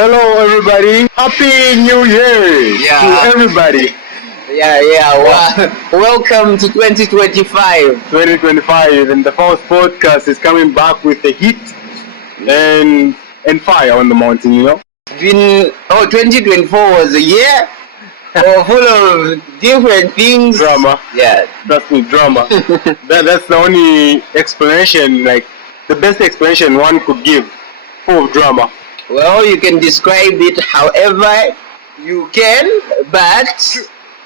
Hello, everybody. Happy New Year Yeah. to everybody. Welcome to 2025. 2025, and the first podcast is coming back with the heat and fire on the mountain. 2024 was a year full of different things. Drama. Yeah. Trust me, drama. That's the only explanation, like the best explanation one could give for drama. Well, you can describe it however you can, but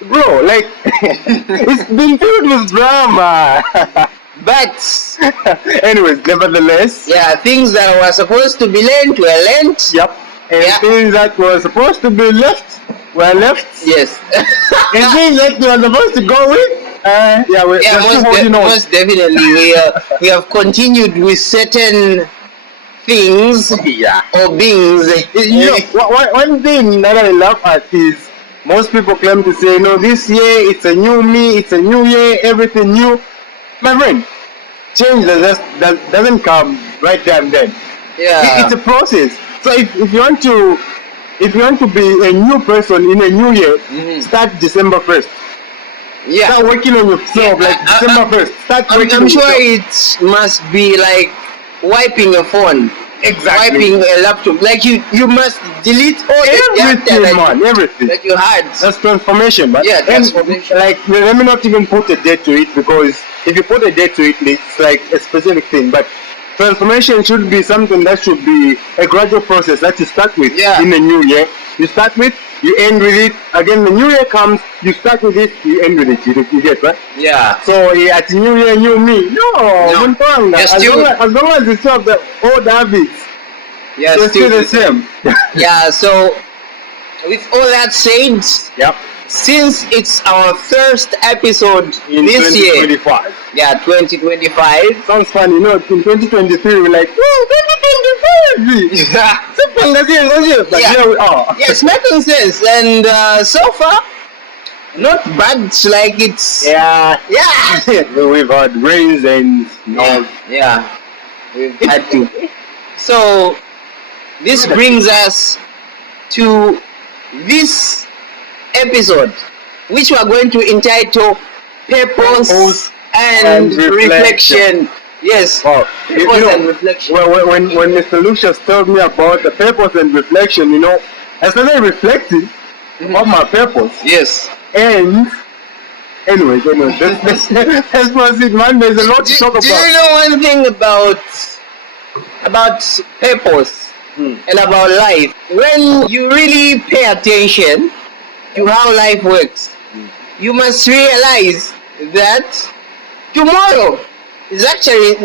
Bro, like it's been filled with drama. Anyways, nevertheless. Yeah, things that were supposed to be lent were lent. Yep. And things that were supposed to be left were left. Yes. And things that we were supposed to go with. Most definitely. We have continued with certain things or beings. One thing that I love at is most people claim to say, no, this year it's a new me, it's a new year, everything new. My friend, change doesn't come right there and then. Yeah. It's a process. So if you want to be a new person in a new year, start December 1st. Yeah. Start working on yourself December 1st. Start working I'm on sure yourself. it must be like wiping a phone. Exactly. Wiping a laptop. Like you must delete all everything that you had. That's transformation, man. Yeah, transformation. And, like, let me not even put a date to it, because if you put a date to it, it's like a specific thing. But transformation should be something that should be a gradual process that you start with in the new year. You start with, you end with it. Again, the new year comes, you start with it, you end with it. You get, right? Yeah. So at new year, new me. No. As long as you still have the old habits, they're still the same. Yeah. So with all that said, since it's our first episode in this 2025. year. Yeah, 2025. Sounds funny, in 2023 we're like, whoa, 2025! But here we are. Yes, making sense. And so far, not bad. Like it's We've had rains and we've had to. So this brings us to this episode, which we are going to entitle Purpose and Reflection. Yes. Wow. Purpose and reflection. When Mr. Lucius told me about the purpose and reflection, I started reflecting on my purpose. Yes. And anyways, let's proceed, man. There's a lot to talk about. Do you know one thing about purpose and about life? When you really pay attention to how life works, you must realize that tomorrow is actually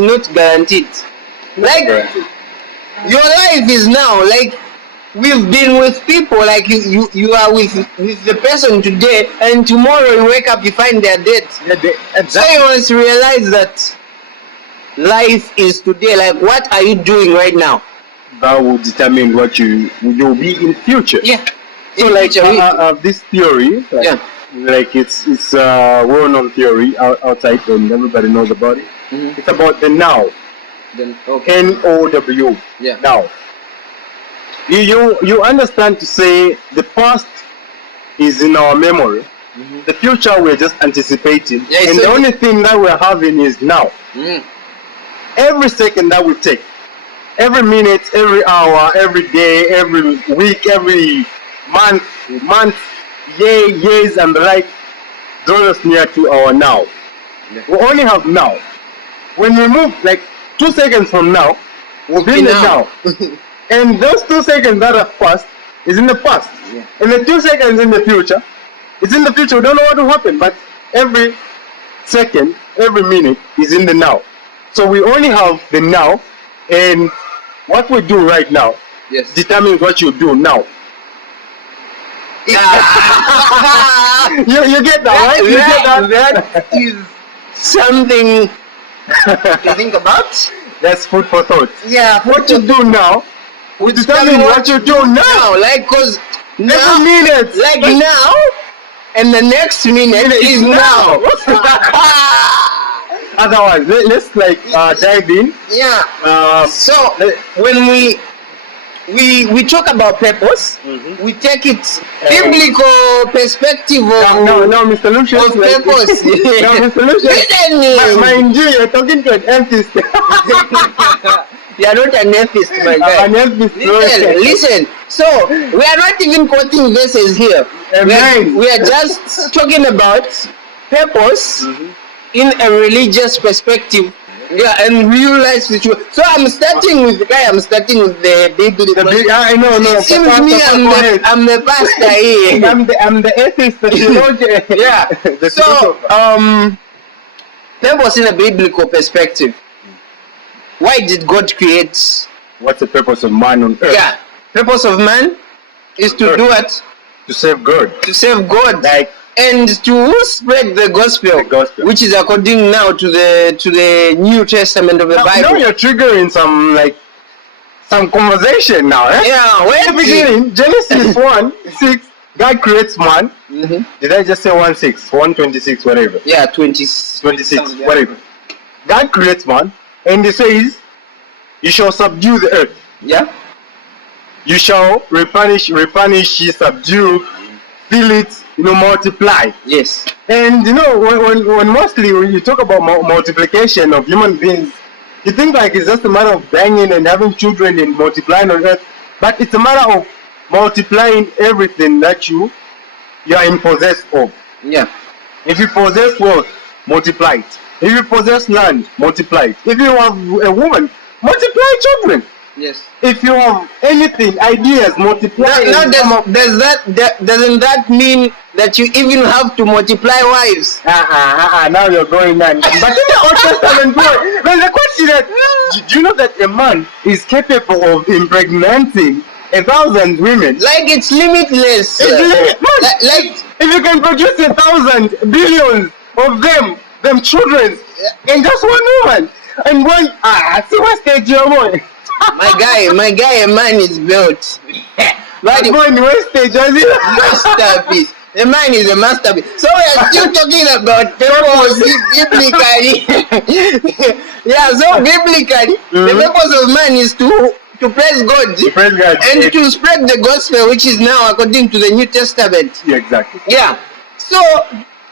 not guaranteed. Like your life is now. Like we've been with people. Like you are with the person today, and tomorrow you wake up, you find they're dead. So you must realize that life is today. Like, what are you doing right now? That will determine what you will be in future. Yeah. So this theory, like it's a well-known theory outside, and everybody knows about it. It's about the now. N-O-W. Yeah. Now. You understand to say the past is in our memory. The future we're just anticipating. And the only thing that we're having is now. Every second that we take, every minute, every hour, every day, every week, every month, years and the like, draws us near to our now. We only have now. When we move like 2 seconds from now, we'll be in the now. And those 2 seconds that have passed is in the past. And the 2 seconds in the future, it's in the future. We don't know what will happen, but every second, every minute is in the now. So we only have the now, and what we do right now determines what you do now. You get that, right? You get that? That is something to think about. That's food for thought. Yeah. What you do now will determine what you do now. Like, cause now, every minute, like now, and the next minute is now. Otherwise, let's dive in. Yeah. So when we we talk about purpose. We take it biblical perspective of no, Mr. Lucius. of purpose. No, Mr. Lucius. Listen, Mind you, you're talking to an atheist. you are not an atheist, my guy. An atheist. Listen. So we are not even quoting verses here. We are just talking about purpose in a religious perspective. Yeah, and real life situation. So I'm starting with the Bible. I know. It seems me I'm the pastor here. I'm the atheist. Yeah. So purpose in a biblical perspective. Why did God create? What's the purpose of man on earth? Yeah, purpose of man is to do what? To save God. To save God. And to spread the gospel, which is according now to the New Testament of the Bible. Now you're triggering some conversation now. Eh? Yeah, in the beginning, Genesis 1:6, God creates man. Did I just say 1:6? 1:26, whatever. Yeah, 26, whatever. God creates man, and He says, "You shall subdue the earth." Yeah. You shall replenish, subdue, fill it. Multiply. Yes. And when mostly when you talk about multiplication of human beings, you think like it's just a matter of banging and having children and multiplying on earth, but it's a matter of multiplying everything that you are in possess of. Yeah. If you possess wealth, multiply it. If you possess land, multiply it. If you have a woman, multiply children. Yes. If you have anything, ideas, multiply. Doesn't that mean that you even have to multiply wives? Now you're going on. But in the Old Testament, well, the question is, do you know that a man is capable of impregnating 1,000 women? Like it's limitless. It's limitless. Like if you can produce 1,000 billions of them children, in just one woman, and one, see what stage you're on. My guy, a man is built. But in wastage, masterpiece. The man is a masterpiece. So we are still talking about purpose biblically. Yeah, so biblically, the purpose of man is to praise God, and to spread the gospel, which is now according to the New Testament. Yeah, exactly. Yeah. So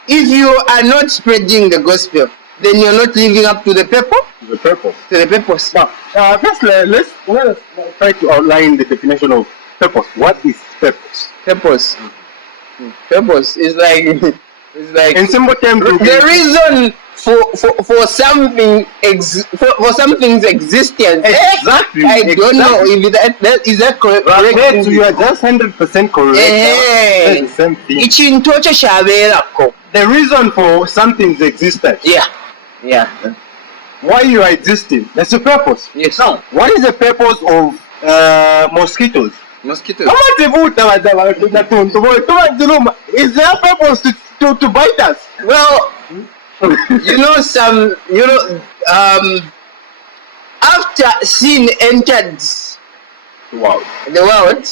if you are not spreading the gospel, then you're not living up to the purpose. The purpose. To the purpose. Now, first let's try to outline the definition of purpose. What is purpose? Purpose. Purpose is like in simple terms, the reason for something's existence. Exactly. I don't know if that is that correct. Right, so you are just 100% correct. That's the same thing. The reason for something's existence. Yeah. Why you are existing? That's the purpose. Yes. Now, what is the purpose of mosquitoes? Mosquitoes. Is their purpose to bite us? Well, after sin entered the world,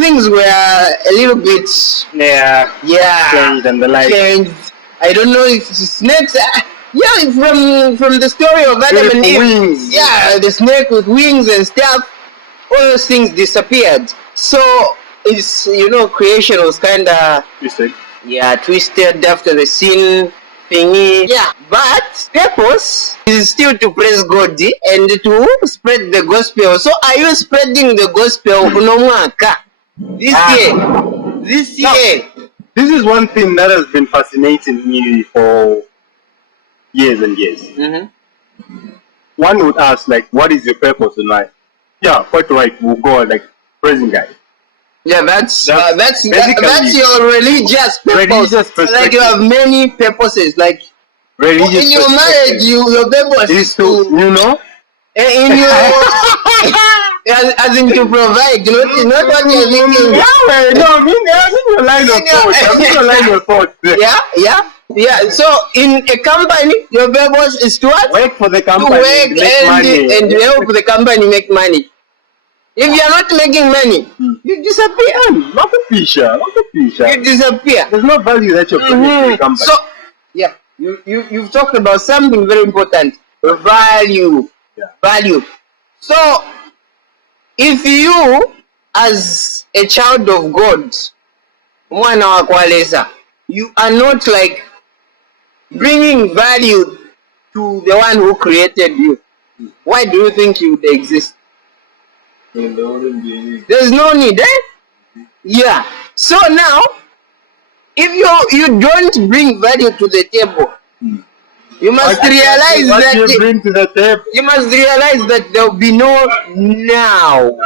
things were a little bit changed and the like. Changed. I don't know if snakes. From the story of Adam and Eve. Wings. Yeah, the snake with wings and stuff. All those things disappeared. So it's creation was kind of twisted. Yeah, twisted after the sin thingy. Yeah, but purpose is still to praise God and to spread the gospel. So are you spreading the gospel this year? This is one thing that has been fascinating me for years and years. One would ask, like, what is your purpose in life? Yeah, quite right. We'll go like praising God. Yeah, that's your religious purpose. Like you have many purposes. Like religious in your marriage, your purpose is to in your as in to provide. Not what you're thinking. I mean your line of thought. I mean your line of thought. Yeah. So in a company, your purpose is to what? Work for the company. To work and help the company make money. If you are not making money, you disappear. Not a fisher. You disappear. There's no value that you're bringing to the company. So, yeah, you've talked about something very important. Value. Yeah. Value. So, if you, as a child of God, mwana wa kwaleza, you are not like bringing value to the one who created you, why do you think you would exist? There's no need, eh? Yeah. So now, if you don't bring value to the table, you must realize what that you bring to the table. You must realize that there will be no now.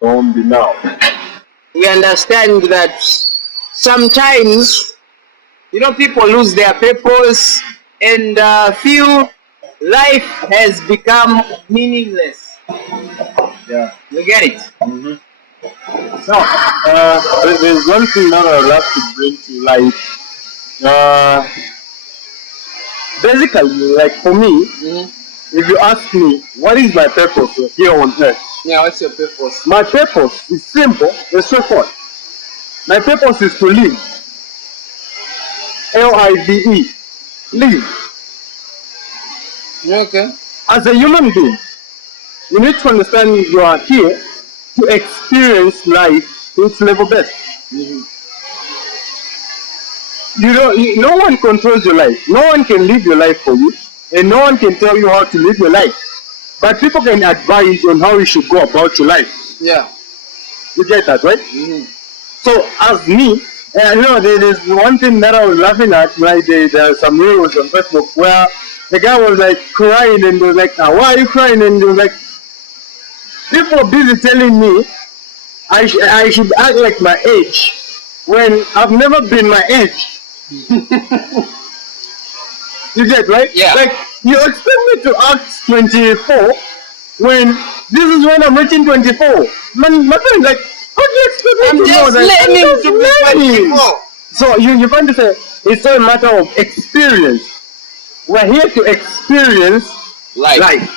Won't be now. We understand that sometimes, people lose their purpose and feel life has become meaningless. Yeah. You get it? Mm-hmm. So, there's one thing that I would love to bring to life. Basically, like for me, if you ask me, what is my purpose here on earth? Yeah, what's your purpose? My purpose is simple and straightforward. My purpose is to live. Live. Live. Okay. As a human being, you need to understand you are here to experience life to its level best. Mm-hmm. No one controls your life. No one can live your life for you, and no one can tell you how to live your life. But people can advise on how you should go about your life. Yeah. You get that, right? Mm-hmm. So, as me, there's one thing that I was laughing at, like there are some reels on Facebook where the guy was like crying and was like, why are you crying? And he was like, people are busy telling me I should act like my age when I've never been my age. You get, right? Yeah. Like, you expect me to act 24 when this is when I'm reaching 24. Man, my friend, like, how do you expect me I'm to just know that? learning to be 24. So you find to say it's all a matter of experience. We're here to experience life.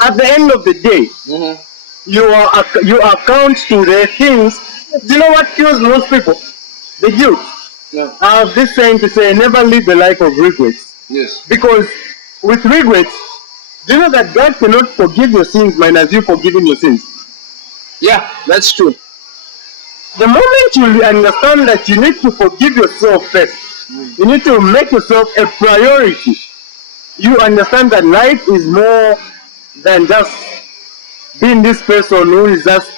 At the end of the day, you account to the things. Do you know what kills most people? The guilt. Yeah. I have this saying to say, never live the life of regrets. Yes. Because with regrets, do you know that God cannot forgive your sins minus you forgiving your sins? Yeah, that's true. The moment you understand that you need to forgive yourself first, you need to make yourself a priority. You understand that life is more than just being this person who is just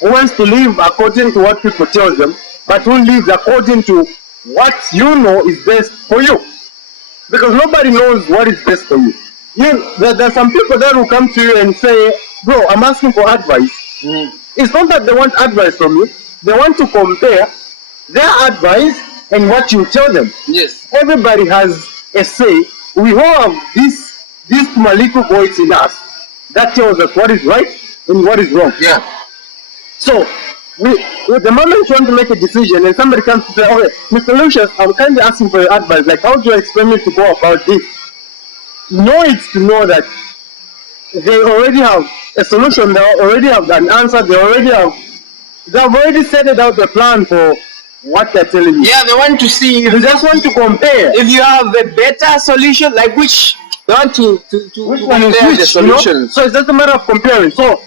who wants to live according to what people tell them, but who lives according to what you know is best for you. Because nobody knows what is best for you. There are some people that will come to you and say, bro, I'm asking for advice. It's not that they want advice from you. They want to compare their advice and what you tell them. Yes. Everybody has a say. We all have this little voice in us that tells us what is right and what is wrong. Yeah. So, the moment you want to make a decision and somebody comes to say, okay, Mr. Lucius, I'm kind of asking for your advice. Like, how do you expect me to go about this? Know it to know that they already have a solution, they already have an answer, they've already set it out, a plan for what they're telling you. Yeah, they want to see if They just want to compare. if you have a better solution, like which they want to Which one is compare which, the solutions. So it's just a matter of comparing. So,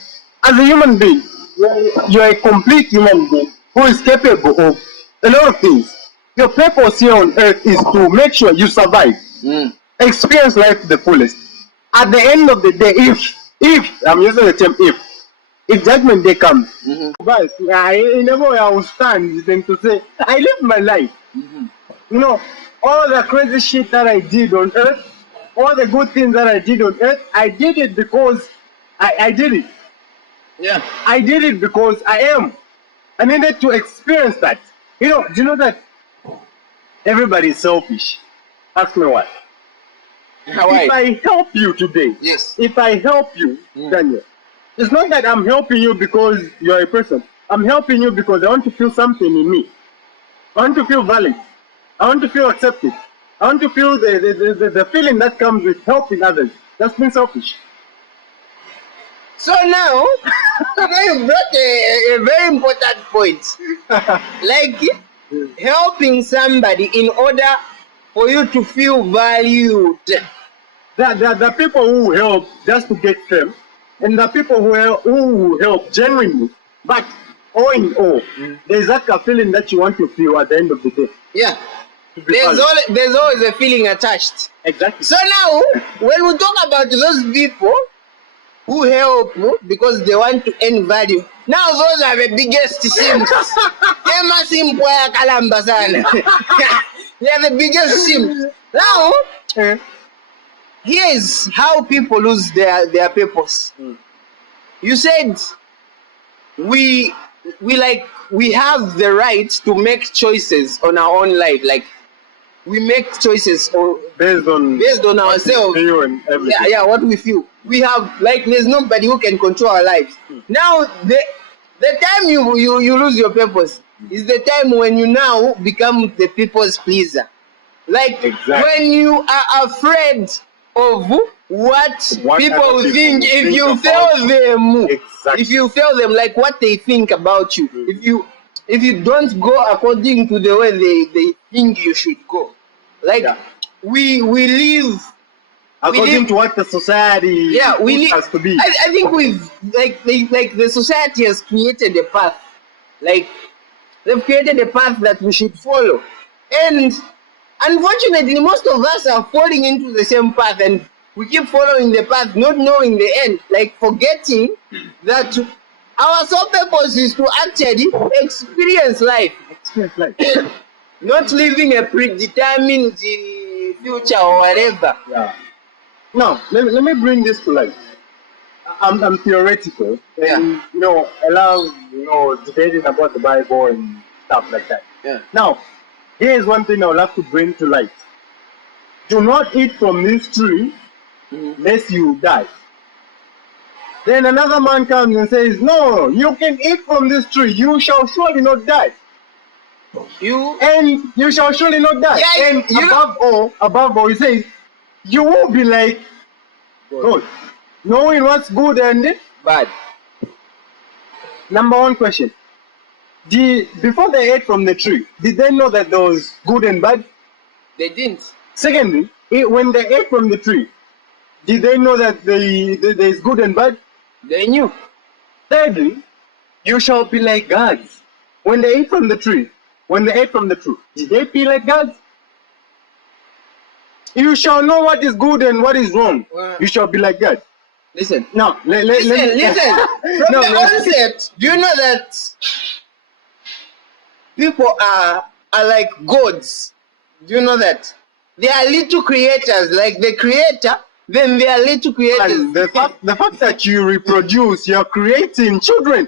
as a human being, you're a complete human being who is capable of a lot of things. Your purpose here on earth is to make sure you survive. Experience life to the fullest. At the end of the day, if I'm using the term if judgment day comes, but I never will stand them to say, I live my life. All the crazy shit that I did on earth, all the good things that I did on earth, I did it because I did it. Yeah. I did it because I needed to experience that. Do you know that everybody is selfish? Ask me why. Why? If I help you today, Yes. if I help you, Daniel, it's not that I'm helping you because you're a person. I'm helping you because I want to feel something in me. I want to feel valid. I want to feel accepted. I want to feel the feeling that comes with helping others. That's being selfish. So now you brought a very important point. Like helping somebody in order for you to feel valued. There are people who help just to get fame, and the people who help genuinely. But all in all, there's like a feeling that you want to feel at the end of the day. Yeah. There's always a feeling attached. Exactly. So now, when we talk about those people who help because they want to earn value, now those are the biggest simps. They are the biggest simps. Now, here's how people lose their purpose. You said we have the right to make choices on our own life. Like we make choices based on ourselves. And everything. Yeah, what we feel. We have, like, there's nobody who can control our lives. Now the time you lose your purpose is the time when you now become the people's pleaser. Like when you are afraid of what people will think if you fail them. If you fail them, like what they think about you. If you don't go according to the way they think you should go. Like we live according to what the society has to be. I think we've like the society has created a path. Like they've created a path that we should follow. And unfortunately, most of us are falling into the same path, and we keep following the path, not knowing the end, like forgetting that our sole purpose is to actually experience life. Not living a predetermined future or whatever. Yeah. Now, let me bring this to life. I'm theoretical, and I love debating about the Bible and stuff like that. Yeah. Now, here's one thing I would love to bring to light. Do not eat from this tree lest you die. Then another man comes and says, no, you can eat from this tree, you shall surely not die. And you shall surely not die. Yeah, and above all, he says, you will be like God, knowing what's good and bad. Number one question. Before they ate from the tree, did they know that there was good and bad? They didn't. Secondly, when they ate from the tree, did they know that there is good and bad? They knew. Thirdly, you shall be like gods. When they ate from the tree, did they be like gods? You shall know what is good and what is wrong. You shall be like God. Listen. No, listen. From the onset, do you know that people are like gods? Do you know that? They are little creators, like the creator, then they are little creators. And the fact that you reproduce, you're creating children.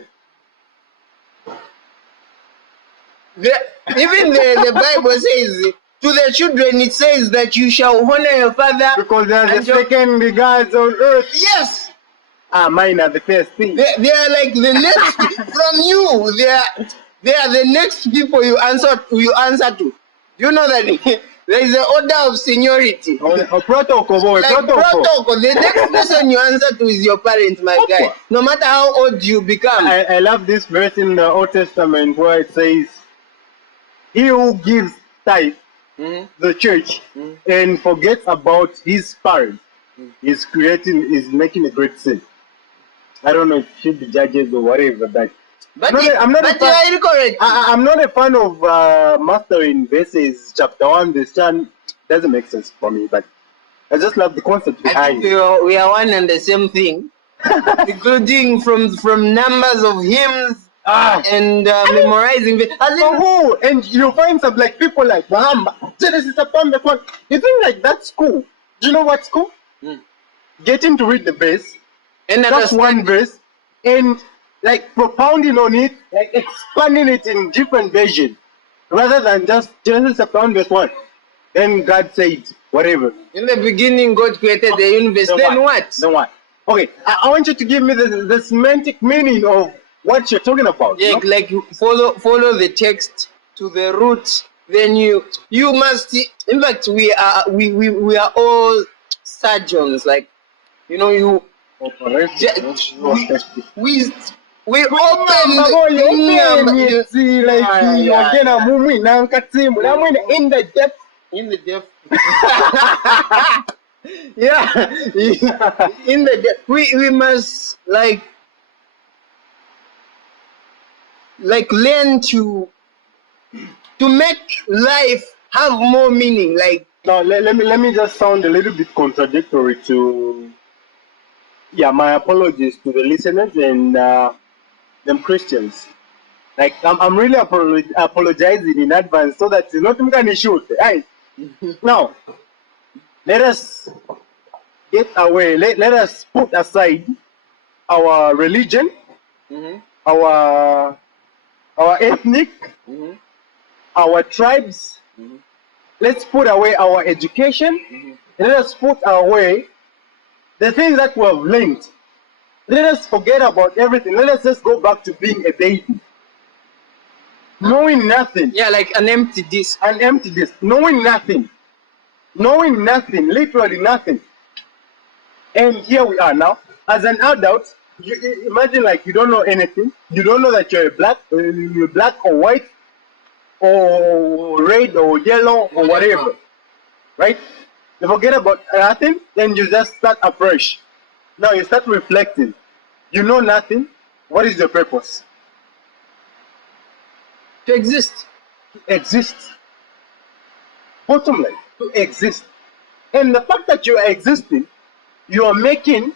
Even the Bible says, to the children, it says that you shall honor your father. Because they are the second gods on earth. Yes. Mine are the first thing. They are like the next from you. They are the next people you answer to. Do you know that there is an order of seniority? A protocol. Protocol. The next person you answer to is your parents, my guy. No matter how old you become. I love this verse in the Old Testament where it says, he who gives tithe the church and forgets about his parents is making a great sin. I don't know if it should be judges or whatever, but I'm not a fan of mastering verses chapter 1. This doesn't make sense for me, but I just love the concept behind it. We are one and the same thing, including from numbers of hymns and memorizing. And you find some like people like Genesis upon the one. You think like that's cool? Do you know what's cool? Getting to read the verse, and just one verse, and like propounding on it, like expanding it in different versions, rather than just Genesis upon verse 1. Then God said whatever. In the beginning, God created the universe. Then what? Okay, I want you to give me the semantic meaning of what you're talking about. Yeah, like follow the text to the root. Then you must. In fact, we are all surgeons. Like, we open in the depth. Yeah. In the we must like learn to make life have more meaning. Like Now let me just sound a little bit contradictory to my apologies to the listeners and them Christians. Like I'm really apologizing in advance so that it's not an issue. Right? Now let us get away. Let us put aside our religion, our ethnic, our tribes. Let's put away our education. Let us put away the things that we have learned. Let us forget about everything. Let us just go back to being a baby. Knowing nothing. Yeah, like an empty disc. An empty disc. Knowing nothing. Knowing nothing. Literally nothing. And here we are now. As an adult, you imagine like you don't know anything. You don't know that you're black or white or red or yellow or whatever. Right? You forget about nothing, then you just start afresh. Now you start reflecting. You know nothing. What is your purpose? To exist. To exist. Bottom line, to exist. And the fact that you are existing, you are making,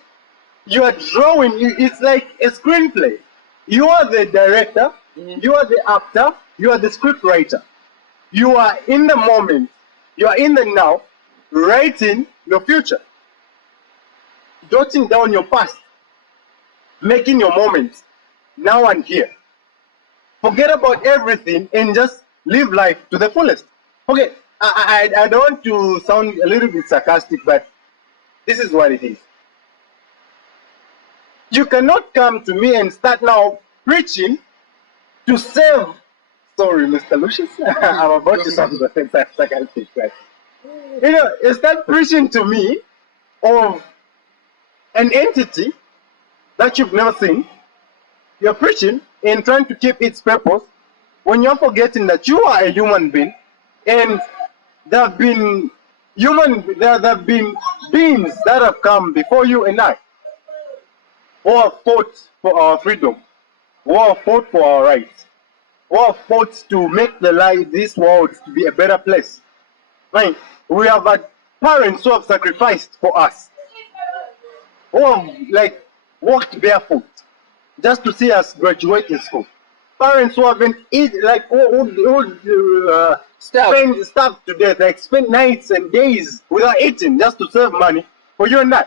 you are drawing, it's like a screenplay. You are the director, you are the actor, you are the script writer. You are in the moment, you are in the now, writing your future. Jotting down your past, making your moments, now and here. Forget about everything and just live life to the fullest. Okay, I don't want to sound a little bit sarcastic, but this is what it is. You cannot come to me and start now preaching to save. Sorry, Mr. Lucius. I'm about to sound sarcastic, but you start preaching to me of an entity that you've never seen. You're preaching and trying to keep its purpose when you're forgetting that you are a human being and there have been beings that have come before you and I who have fought for our freedom, who have fought for our rights, who have fought to make this world to be a better place. Right? We have had parents who have sacrificed for us, who have walked barefoot just to see us graduate in school. Parents who haven't starved to death, spend nights and days without eating just to save money for you and I.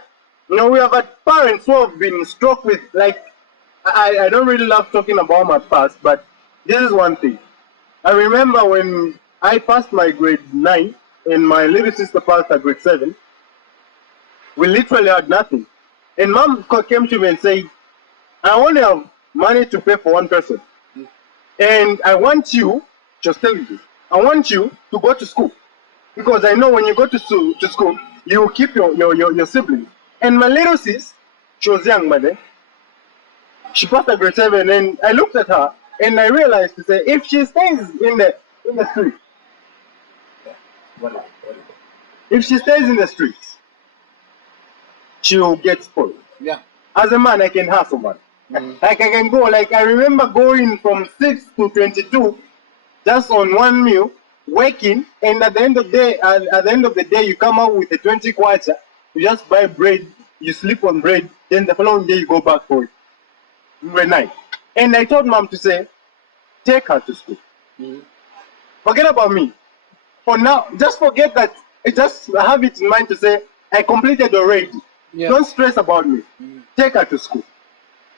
We have had parents who have been struck with I don't really love talking about my past, but this is one thing. I remember when I passed my grade 9 and my little sister passed her grade 7, we literally had nothing. And mom came to me and said, I only have money to pay for one person. And I want you, just tell you, I want you to go to school. Because I know when you go to school, you will keep your siblings. And my little sis, she was young by then, she passed her grade 7, and I looked at her and I realized to say, if she stays in the street, if she stays in the streets, she will get spoiled. Yeah. As a man, I can hustle, man. I can go, I remember going from 6 to 22 just on one meal, working, and at the end of the day, you come out with a 20 kwacha, you just buy bread, you sleep on bread, then the following day you go back for it. Night. And I told mom to say, take her to school. Forget about me. For now, just forget that. Just have it in mind to say, I completed already. Yeah. Don't stress about me. Take her to school.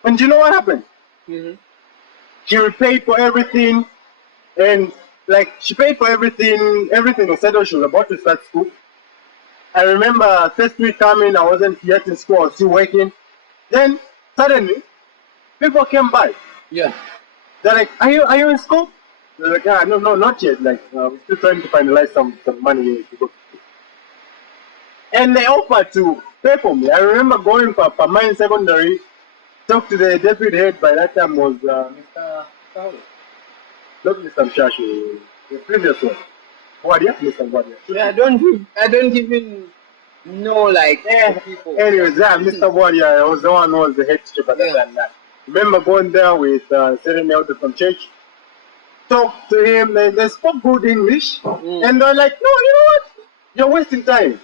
And you know what happened? She repaid for everything, and she paid for everything was settled. She was about to start school. I remember first week coming, I wasn't yet in school, I was still working. Then suddenly, people came by. Yeah. They're like, are you in school? They're like, no, not yet. We're still trying to finalize some money to go. And they offered to pay for me. I remember going for mine secondary, talked to the deputy head. By that time was Mr. Not Mr. Mshashu, the previous one. Wadia? Mr. Wadia. Yeah, I don't even know like people. Anyways, yeah, Mr. Warrior was the one who was the head teacher, but other than that. Remember going there with certain elders from church, talked to him, they spoke good English, and they're like, no, you know what? You're wasting time.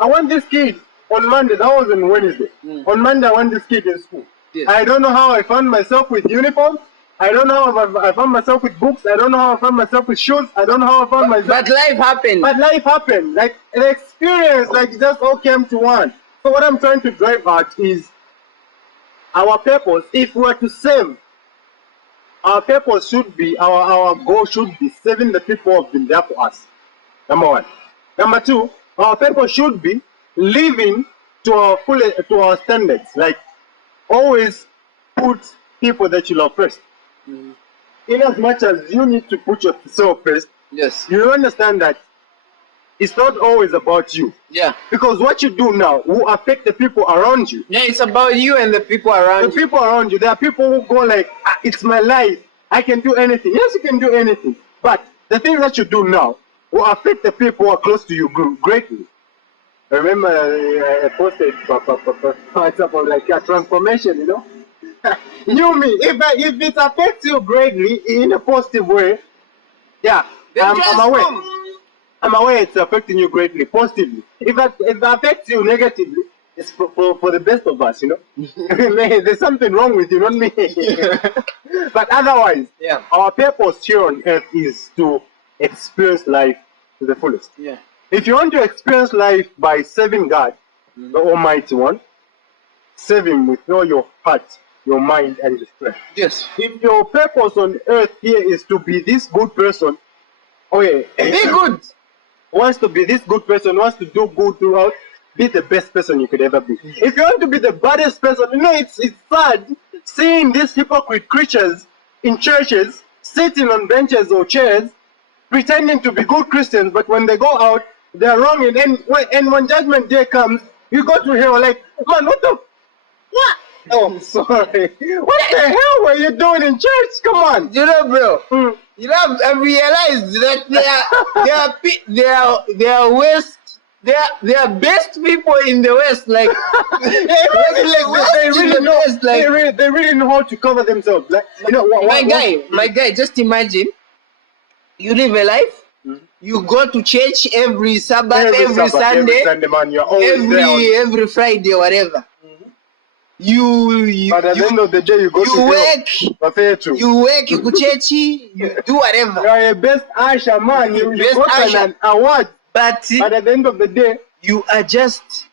I want this kid on Monday, that was on Wednesday. On Monday, I want this kid in school. Yes. I don't know how I found myself with uniform. I don't know how I found myself with books. I don't know how I found myself with shoes. I don't know how I found myself. But life happened. But life happened. Like the experience, like it just all came to one. So what I'm trying to drive at is our purpose. If we are to save, our purpose should be, our goal should be saving the people who have been there for us. Number one. Number two, our purpose should be living to our standards. Like always put people that you love first. In as much as you need to put yourself first, yes, you understand that it's not always about you. Yeah. Because what you do now will affect the people around you. Yeah, it's about you and the people around you. The people around you. There are people who go like, it's my life. I can do anything. Yes, you can do anything. But the things that you do now will affect the people who are close to you greatly. I remember I posted like a transformation, you know. Knew me. If it affects you greatly in a positive way, yeah, I'm aware. I'm aware it's affecting you greatly, positively. If it affects you negatively, it's for the best of us, you know. There's something wrong with you, not me. But otherwise, yeah, our purpose here on earth is to experience life to the fullest. Yeah. If you want to experience life by serving God, the Almighty One, serve Him with all your heart, your mind, and your strength. Yes. If your purpose on earth here is to be this good person, be good. Wants to be this good person, wants to do good throughout, be the best person you could ever be. If you want to be the baddest person, you know, it's sad seeing these hypocrite creatures in churches, sitting on benches or chairs, pretending to be good Christians, but when they go out, they're wrong. And when judgment day comes, you go to hell like, man, what the? What? Oh, I'm sorry. What the hell were you doing in church? Come on. You know, bro. You know, I realized that they are West. They are best people in the West. Like, they really know how to cover themselves. Like, you know, my guy. Just imagine, you live a life. You go to church every Sabbath, every Sunday, man, you're always there every Friday or whatever. But at the end of the day, you go to work. You work, you go to church, you do whatever. You are a best usher, man. You got an award. But at the end of the day, you are just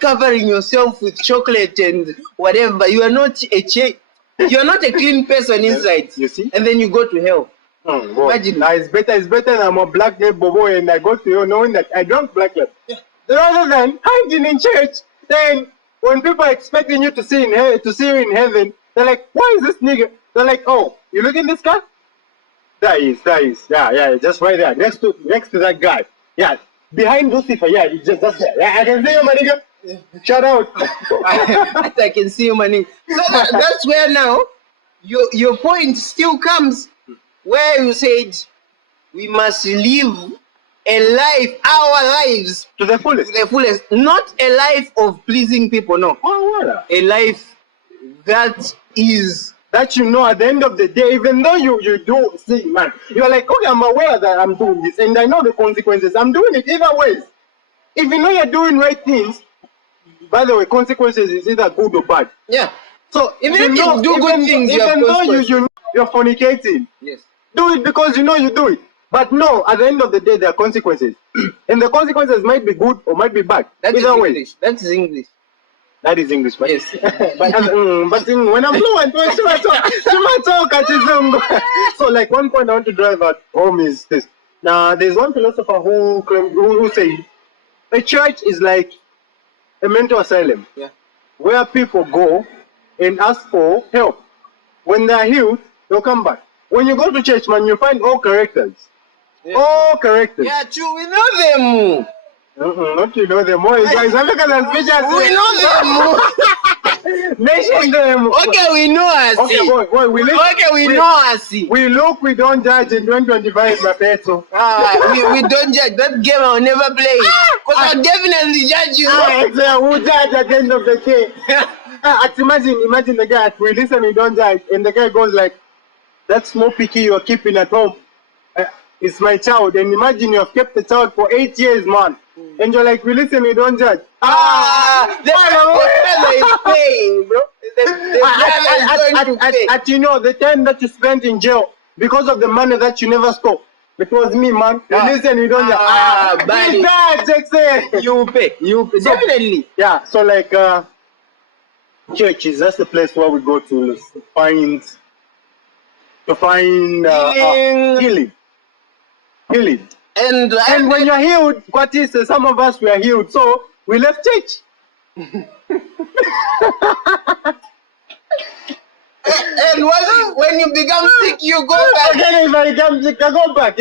covering yourself with chocolate and whatever. You are not a clean person inside. You see? And then you go to hell. Imagine. Now it's better than I'm a black bobo and I go to hell knowing that I drank black label. Yeah. Rather than hiding in church, then when people are expecting you to see you in heaven, they're like, why is this nigga? They're like, oh, you look in this guy? That is. Yeah, just right there, next to that guy. Yeah, behind Lucifer, yeah, he's just there. Yeah, I can see you, my nigga. Shout out. I can see you, my nigga. So that's where now your point still comes, where you said we must live our lives to the fullest. Not a life of pleasing people, no. A life that you know at the end of the day, even though you do see, man, you're like, okay, I'm aware that I'm doing this and I know the consequences. I'm doing it either ways. If you know you're doing right things, by the way, consequences is either good or bad. Yeah. So even if you do good things, even though you're fornicating, yes, do it because you know you do it. But no, at the end of the day, there are consequences. And the consequences might be good or might be bad. That is English. That is English. That is English, right? Yes. But when I'm fluent, so like one point I want to drive at home is this. Now, there's one philosopher who said a church is like a mental asylum, yeah, where people go and ask for help. When they're healed, they'll come back. When you go to church, man, you find all characters. Yeah. All characters. Yeah, true. We know them. Not you know them. More is African and speeches. We know them. mention them. Okay, we know us. Okay, boy, we know us. We look, we don't judge in 2025, my peso. We don't judge. That game I'll never play. Because I'll definitely judge you. Who judge at the end of the day? Imagine the guy, we listen, we don't judge, and the guy goes like, that small picky you're keeping at home, it's my child. And imagine you have kept the child for 8 years, man. And you're like, we listen, we don't judge. The brother is paying, bro. The brother is going to pay. You know, the time that you spent in jail because of the money that you never stole. It was me, man. You listen, you don't judge. Buddy. You pay. So, definitely. Yeah, so like, churches, that's the place where we go to find healing. And when you're healed, what is some of us were healed, so we left church. And when you become sick, you go back. Again, if I become sick, I go back.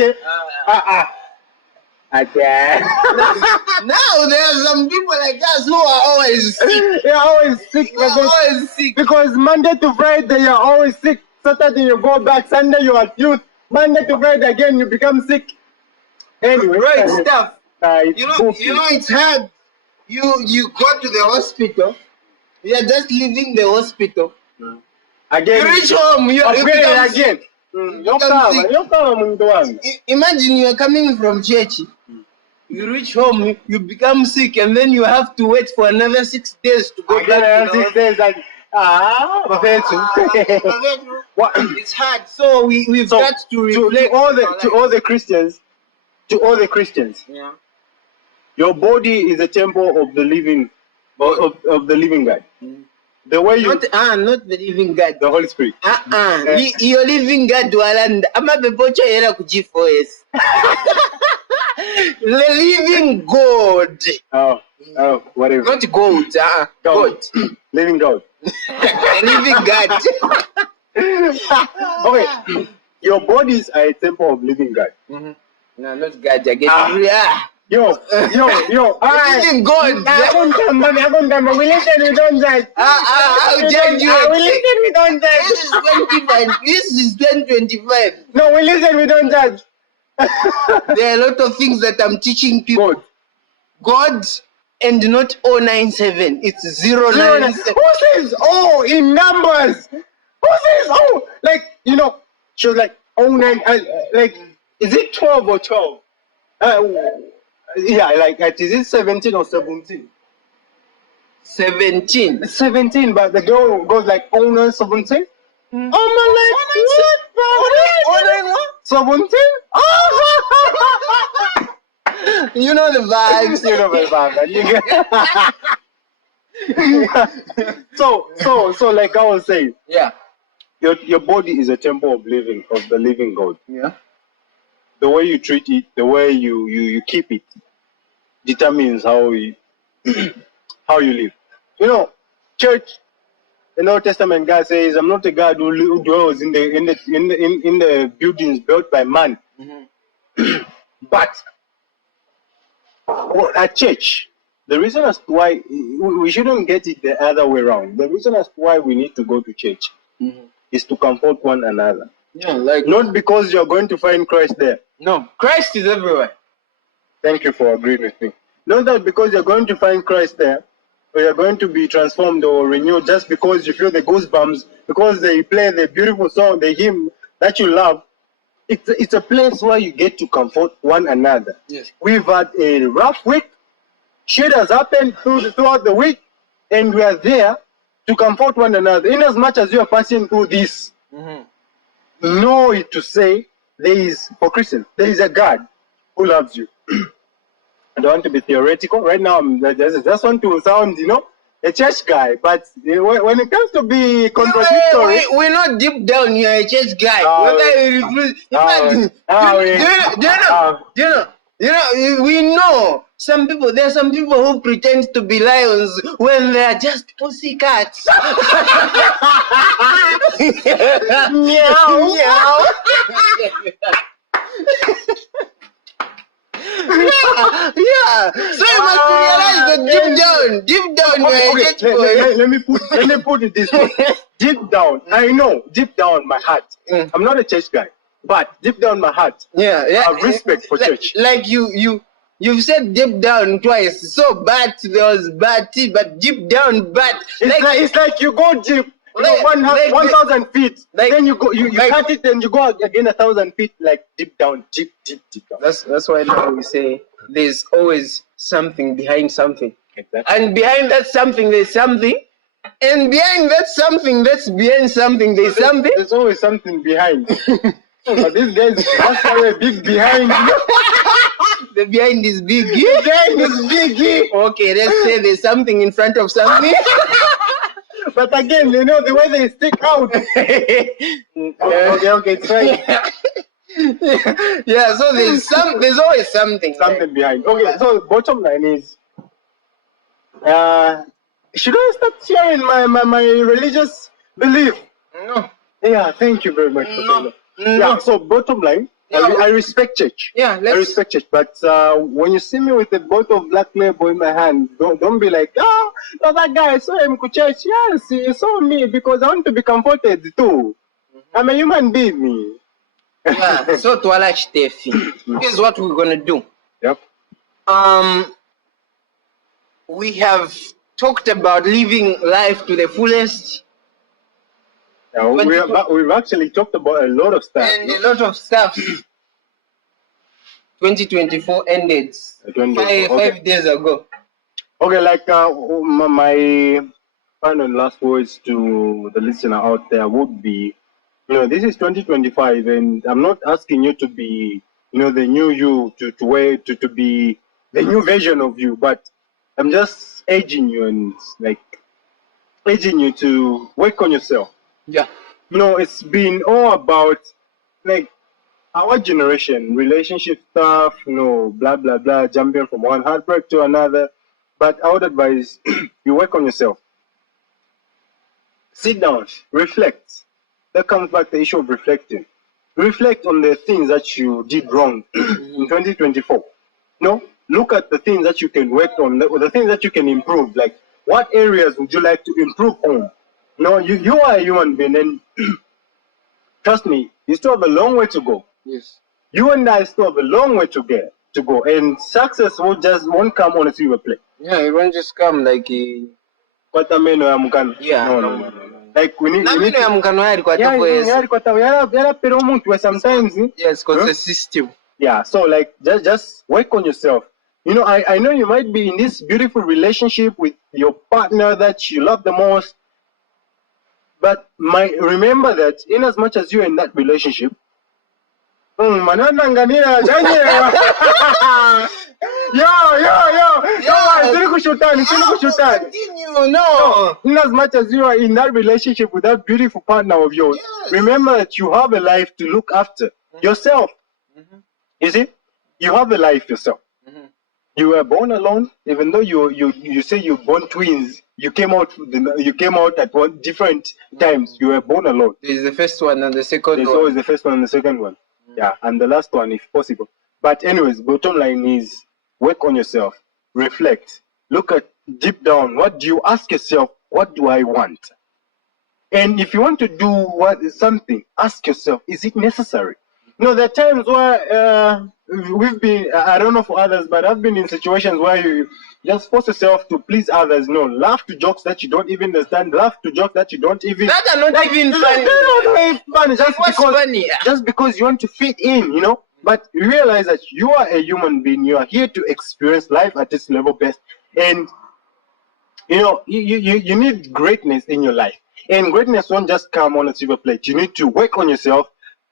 Okay. Now there are some people like us who are always sick. They're always sick. Always sick. Because Monday to Friday you're always sick. Saturday you go back. Sunday you are youth. Monday to Friday again you become sick. Anyway, right stuff. You know it's hard. You go to the hospital. You're just leaving the hospital. Again. You reach home. You become again. Imagine you are coming from church. You reach home, you become sick, and then you have to wait for another 6 days to go back. 6 days, like, it's hard. So we've got to reflect to all the Christians. Yeah. Your body is a temple of the living of the living God. The way you not the living God, the Holy Spirit. You're living God Walanda. I'm a bebocha era ku G4S. The living God. Oh, whatever. Not God. God. Living God. Living God. Okay. Your bodies are a temple of living God. Mm-hmm. No, not God. I get Yo. Living God. We listen, we don't judge. I'll judge you. We listen, we don't judge. This is 2025. This is 2025. No, we listen, we don't judge. There are a lot of things that I'm teaching people. God and not 097. It's 097. Who says in numbers? Who says like, she was like 09, like, is it 12 or 12? Yeah, like, is it 17 or 17? 17, but the girl goes like 0917. Oh my God! 17? You know the vibes. So like I was saying, yeah, your body is a temple of the living God. Yeah. The way you treat it, the way you keep it, determines how you live. Church, in the Old Testament, God says, "I'm not a God who dwells in the buildings built by man." Mm-hmm. But at church, the reason as to why we shouldn't get it the other way around. The reason as to why we need to go to church is to comfort one another. Yeah, like not because you're going to find Christ there. No, Christ is everywhere. Thank you for agreeing with me. Not that because you're going to find Christ there, or you're going to be transformed or renewed just because you feel the goosebumps, because they play the beautiful song, the hymn that you love. It's a place where you get to comfort one another. Yes. We've had a rough week. Shit has happened throughout the week, and we are there to comfort one another. In as much as you are passing through this, know it to say, for Christians, there is a God who loves you. I don't want to be theoretical. Right now, I just want to sound, a church guy. But when it comes to be contradictory... We're not deep down, you're a church guy. We know there are some people who pretend to be lions when they are just pussycats. Meow, meow. Yeah. So you must realize that deep down, you're a church boy. Let me put it this way. Deep down, I know, deep down my heart, I'm not a church guy, but deep down my heart, yeah. I have respect for church. Like you've said deep down twice. So but there was but deep down but. It's like you go deep. 1,000 feet. Then you go, you cut it, and you go again 1,000 feet, like deep down, deep down. That's why now we say there's always something behind something. Exactly. And behind that something, there's something. And behind that something, that's behind something, there's something. There's always something behind. But these guys, that's why a big behind. The behind is big. Behind is big. Okay, let's say there's something in front of something. But again, you know, the way they stick out. Okay, it's right. Yeah, so there's always something. Something behind. Okay, so bottom line is, should I start sharing my religious belief? No. Yeah, thank you very much for saying that. Yeah, so bottom line, I respect church. Yeah, I respect church, but when you see me with a bottle of black label in my hand, don't be like, oh, no, that guy, I saw him to church. Yes, he saw me because I want to be comforted too. I'm a human being. Yeah, so to Alash Tefi, here's what we're gonna do. Yep. We have talked about living life to the fullest. Yeah, we've actually talked about a lot of stuff. And a lot of stuff. 2024 ended 5 days ago. Okay, like my final last words to the listener out there would be, you know, this is 2025, and I'm not asking you to be, you know, the new you, to be the new version of you, but I'm just urging you and like urging you to work on yourself. Yeah. You know, it's been all about like our generation, relationship stuff, you know, blah blah blah, jumping from one heartbreak to another. But I would advise you work on yourself. Sit down, reflect. That comes back to the issue of reflecting. Reflect on the things that you did wrong in 2024. No, look at the things that you can work on, the things that you can improve. Like, what areas would you like to improve on? No, you are a human being, and trust me, you still have a long way to go. Yes. You and I still have a long way to go, and success won't come on a silver plate. Yeah, it won't just come like a... Yeah. No. Like we need sometimes. Yes, because the system. Yeah, so like just work on yourself. You know, I know you might be in this beautiful relationship with your partner that you love the most, but remember that in as much as you're in that relationship, yo, no. In as much as you are in that relationship with that beautiful partner of yours, remember that you have a life to look after yourself. You see, you have a life yourself. You were born alone, even though you say you're born twins. You came out at different times. You were born alone. There's the first one and the second one. There's always the first one and the second one. Yeah, and the last one if possible. But anyways, bottom line is work on yourself. Reflect. Look at deep down. What do you ask yourself? What do I want? And if you want to do something, ask yourself, is it necessary? You know, there are times where we've been, I don't know for others, but I've been in situations where you just force yourself to please others. No, laugh to jokes that you don't even understand. Laugh to jokes that you don't even... That are not even funny. They're not funny. Just because you want to fit in, you know. But realize that you are a human being. You are here to experience life at its level best. And, you know, you need greatness in your life. And greatness won't just come on a silver plate. You need to work on yourself.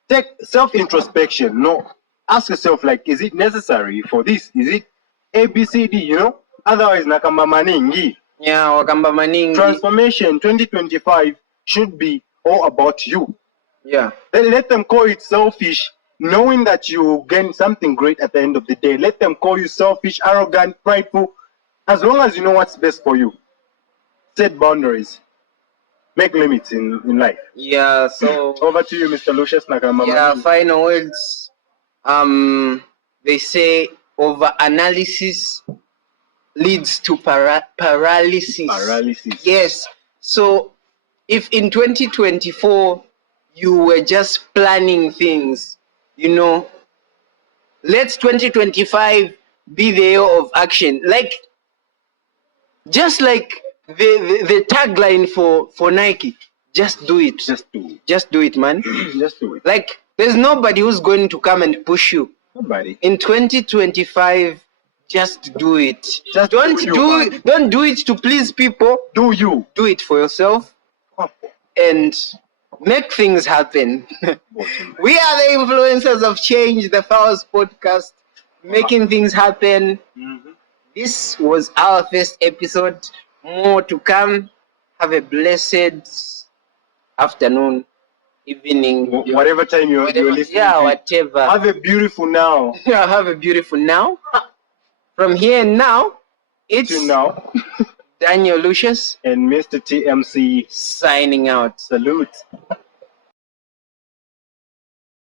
Take self-introspection. No, ask yourself, like, is it necessary for this? Is it A, B, C, D, you know? Otherwise, nakamba maningi. Yeah, wakamba maningi. Transformation 2025 should be all about you. Yeah. Then let them call it selfish, knowing that you gain something great at the end of the day. Let them call you selfish, arrogant, prideful. As long as you know what's best for you. Set boundaries. Make limits in life. Yeah, so... Over to you, Mr. Lucius Nakamba. Yeah, final words. They say over-analysis leads to paralysis. Paralysis. Yes. So if in 2024 you were just planning things, let's 2025 be the year of action. Just like the tagline for Nike, just do it. Just do it. Just do it, man. Just do it. Like, there's nobody who's going to come and push you. Nobody. In 2025, just do it. Just don't do it to please people. Do you. Do it for yourself and make things happen. We are the influencers of change, the Fowls podcast, making things happen. Mm-hmm. This was our first episode. More to come. Have a blessed afternoon, evening, whatever time you're listening. Yeah, whatever. Have a beautiful now. Yeah, have a beautiful now. From here and now, it's to now. Daniel Lucius and Mr. TMC signing out. Salute.